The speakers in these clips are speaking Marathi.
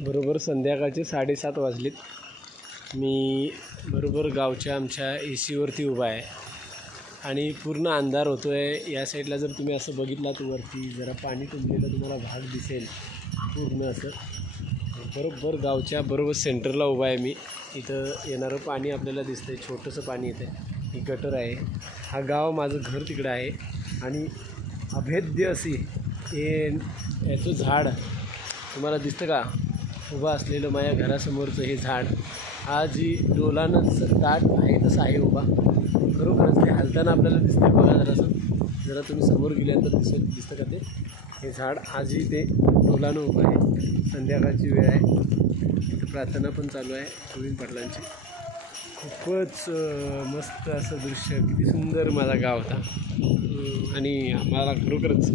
बरोबर संध्याकाळचे 7:30 वाजलेत. मी बरोबर गावच्या आमच्या एसीवरती उभा आहे आणि पूर्ण अंधार होतो आहे. या साईडला जर तुम्ही असं बघितलात वरती जरा पाणी तुंबलेलं तुम्हाला भाग दिसेल पूर्ण असं. बरोबर गावच्या बरोबर सेंटरला उभा आहे मी. इथं येणारं पाणी आपल्याला दिसतं आहे, छोटंसं पाणी येतं आहे. ही गटर आहे. हा गाव माझं घर तिकडं आहे आणि अभेद्य अशी याचं झाड तुम्हाला दिसतं का उभं असलेलं माझ्या घरासमोरचं हे झाड आज ही डोलानं दाट आहे तसं आहे उभा. खरोखरच ते हलताना आपल्याला दिसतं बघा जरा तुम्ही समोर गेल्यानंतर दिसतं का ते हे झाड आजही ते डोलानं उभं आहे. संध्याकाळची वेळ आहे. इथं प्रार्थना पण चालू आहे गोविंद पाटलांची. खूपच मस्त असं दृश्य, किती सुंदर माझा गाव होता. आणि आम्हाला खरोखरच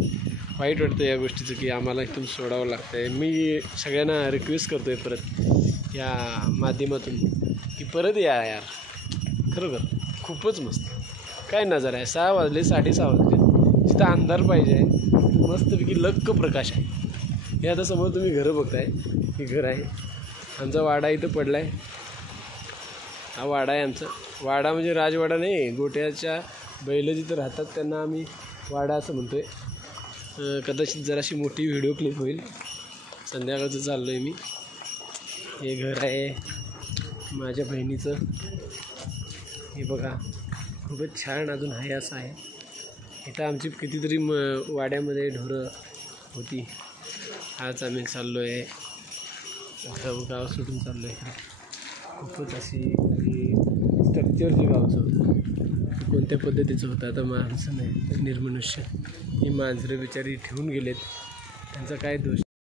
वाईट वाटतं या गोष्टीचं की आम्हाला इथून सोडावं लागतं आहे. मी सगळ्यांना रिक्वेस्ट करतो आहे परत या माध्यमातून की परत या यार. खरोखर खूपच मस्त काय नजारा आहे. 6 वाजले 6:30 वाजले. जिथं अंधार पाहिजे मस्तपैकी लक्क प्रकाश आहे. हे आता समोर तुम्ही घरं बघताय, हे घर आहे आमचा. वाडा इथं पडला आहे. हा वाडा आहे आमचा. वाडा म्हणजे राजवाडा नाही, गोट्याच्या बैल जिथं राहतात त्यांना आम्ही वाडा असं म्हणतो आहे. कदाचित जराशी मोठी व्हिडिओ क्लिप होईल. संध्याकाळचं चाललो आहे मी. हे घर आहे माझ्या बहिणीचं. हे बघा खूपच छान अजून आहे असं आहे. इथं आमची कितीतरी वाड्यामध्ये ढोरं होती. आज आम्ही चाललो आहे गाव सोडून चाललो आहे. खूपच अशी स्ट्रक्चर जे गावचं होतं कोणत्या पद्धतीचं होतं. आता माणसं नाही तर निर्मनुष्य. ही मांजरं बिचारी ठेवून गेलेत, त्यांचा काय दोष.